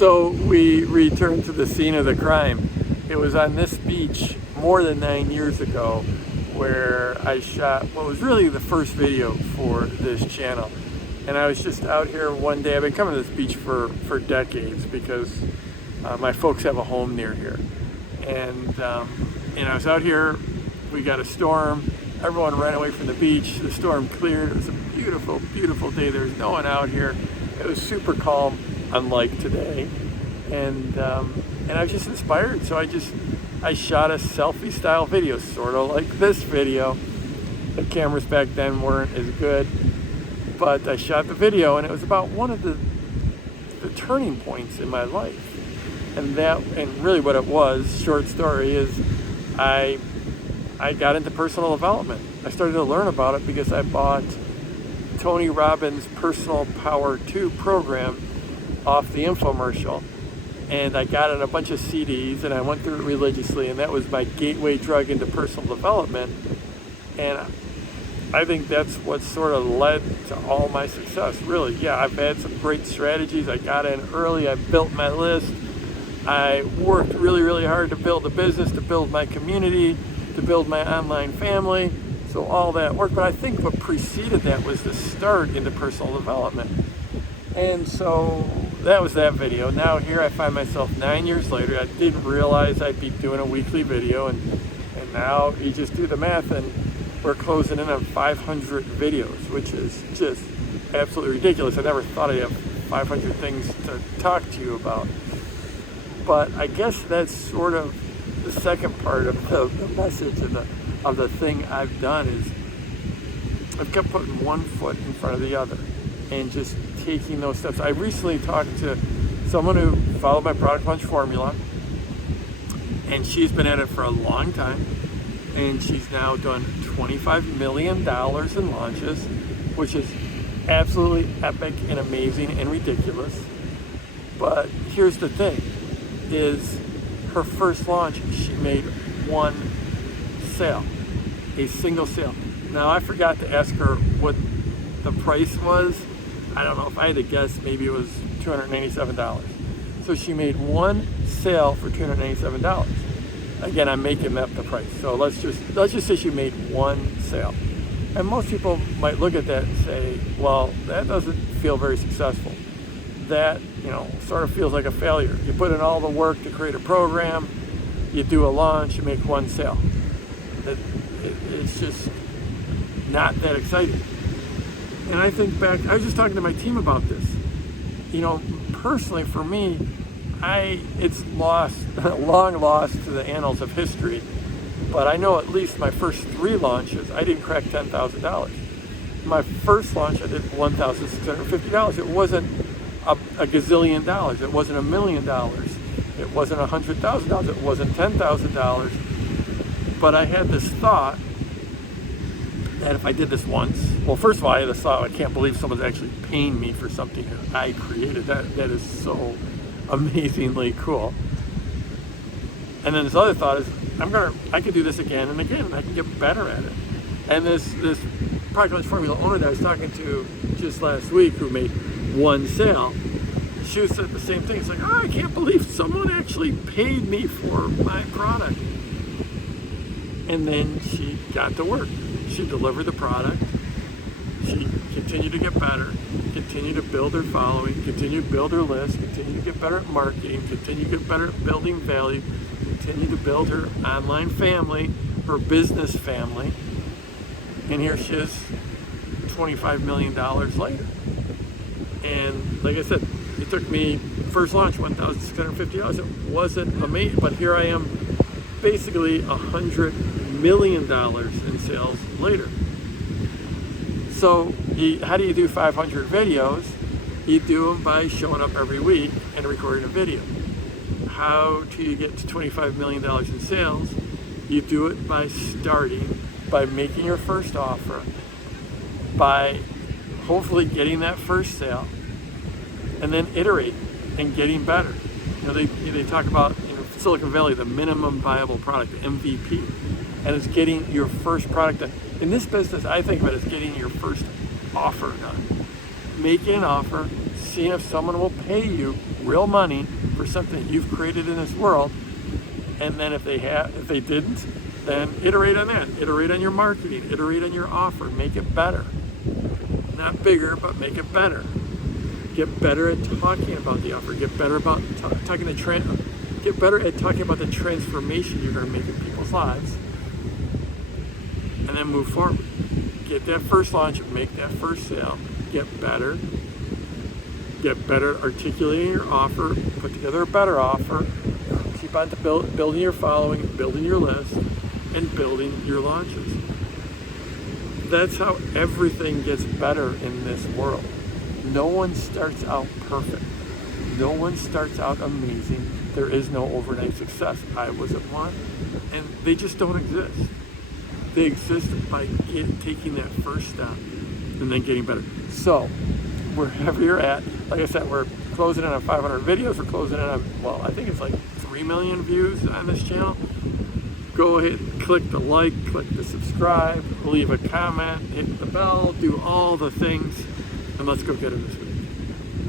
So we returned to the scene of the crime. It was on this beach more than 9 years ago where I shot what was really the first video for this channel. And I was just out here one day. I've been coming to this beach for decades because my folks have a home near here. And I was out here, we got a storm, everyone ran away from the beach, the storm cleared, it was a beautiful, beautiful day, there was no one out here, it was super calm, unlike today. And I was just inspired, so I shot a selfie style video, sort of like this video. The cameras back then weren't as good, but I shot the video, and it was about one of the turning points in my life. And really what it was, short story, is I got into personal development. I started to learn about it because I bought Tony Robbins' Personal Power 2 program off the infomercial. And I got it a bunch of CDs, and I went through it religiously, and that was my gateway drug into personal development. And I think that's what sort of led to all my success, really. Yeah, I've had some great strategies. I got in early, I built my list. I worked really, really hard to build a business, to build my community, to build my online family. So all that worked, but I think what preceded that was the start into personal development. And so that was that video. Now here I find myself 9 years later. I didn't realize I'd be doing a weekly video, and now you just do the math, and we're closing in on 500 videos, which is just absolutely ridiculous. I never thought I'd have 500 things to talk to you about. But I guess that's sort of the second part of the message of the thing I've done is I've kept putting one foot in front of the other and just taking those steps. I recently talked to someone who followed my product launch formula, and she's been at it for a long time, and she's now done $25 million in launches, which is absolutely epic and amazing and ridiculous. But here's the thing, is her first launch, she made one sale, a single sale. Now I forgot to ask her what the price was. I don't know, if I had to guess, maybe it was $297. So she made one sale for $297. Again, I'm making up the price. So let's just say she made one sale. And most people might look at that and say, well, that doesn't feel very successful. That, sort of feels like a failure. You put in all the work to create a program, you do a launch, you make one sale. It's just not that exciting. And I think back, I was just talking to my team about this. Personally for me, it's long lost to the annals of history. But I know at least my first 3 launches, I didn't crack $10,000. My first launch, I did $1,650. It wasn't a gazillion dollars. It wasn't $1 million. It wasn't $100,000. It wasn't $10,000. But I had this thought that if I did this once, well, first of all, I had this thought, I can't believe someone's actually paying me for something that I created. That is so amazingly cool. And then this other thought is, I could do this again and again, and I can get better at it. And this product launch formula owner that I was talking to just last week, who made one sale, she said the same thing. It's like, I can't believe someone actually paid me for my product. And then she got to work. She delivered the product. She continued to get better, continued to build her following, continued to build her list, continued to get better at marketing, continued to get better at building value, continued to build her online family, her business family. And here she is, $25 million later. And like I said, it took me, first launch, $1,650. It wasn't amazing, but here I am, basically $100 million in sales later. So how do you do 500 videos? You do them by showing up every week and recording a video. How do you get to $25 million in sales? You do it by by making your first offer, by hopefully getting that first sale, and then iterate and getting better. They talk about Silicon Valley, the minimum viable product, the MVP, and it's getting your first product done. In this business, I think of it as getting your first offer done. Making an offer, seeing if someone will pay you real money for something you've created in this world. And then if they didn't, then iterate on that. Iterate on your marketing. Iterate on your offer. Make it better. Not bigger, but make it better. Get better at talking about the offer. Get better about Get better at talking about the transformation you're going to make in people's lives. And then move forward. Get that first launch. Make that first sale. Get better. Get better at articulating your offer. Put together a better offer. Keep on building your following, building your list, and building your launches. That's how everything gets better in this world. No one starts out perfect. No one starts out amazing. There is no overnight success. I wasn't one, and they just don't exist. They exist by taking that first step and then getting better. So, wherever you're at, like I said, we're closing in on 500 videos. We're closing in on, well, I think it's like 3 million views on this channel. Go ahead, click the like, click the subscribe, leave a comment, hit the bell, do all the things, and let's go get in this video.